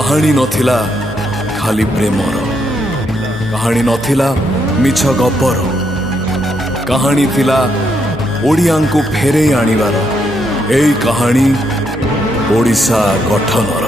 कहानी नथिला खाली प्रेमर, कहानी नथिला मिछ गपर, कहानी थिला ओडिया को फेरे आनिबार। एई कहानी ओडिशा गठनर।